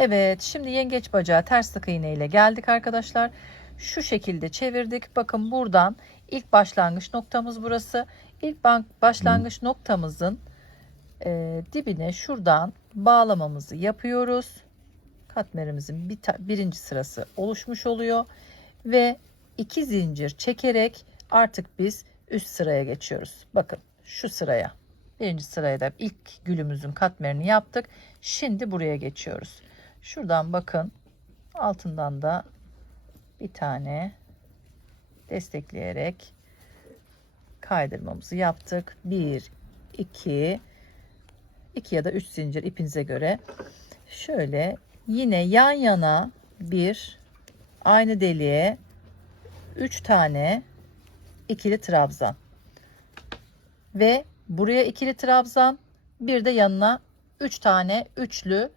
Evet şimdi yengeç bacağı ters sık iğne ile geldik arkadaşlar. Şu şekilde çevirdik. Bakın buradan ilk başlangıç noktamız burası. İlk başlangıç noktamızın e, dibine şuradan bağlamamızı yapıyoruz. Katmerimizin bir birinci sırası oluşmuş oluyor ve iki zincir çekerek artık biz üst sıraya geçiyoruz. Bakın şu sıraya. Birinci sıraya da ilk gülümüzün katmerini yaptık. Şimdi buraya geçiyoruz. Şuradan bakın. Altından da bir tane destekleyerek kaydırmamızı yaptık. 1 2 2 ya da 3 zincir ipinize göre. Şöyle yine yan yana bir aynı deliğe 3 tane ikili trabzan. Ve buraya ikili trabzan bir de yanına 3 tane üçlü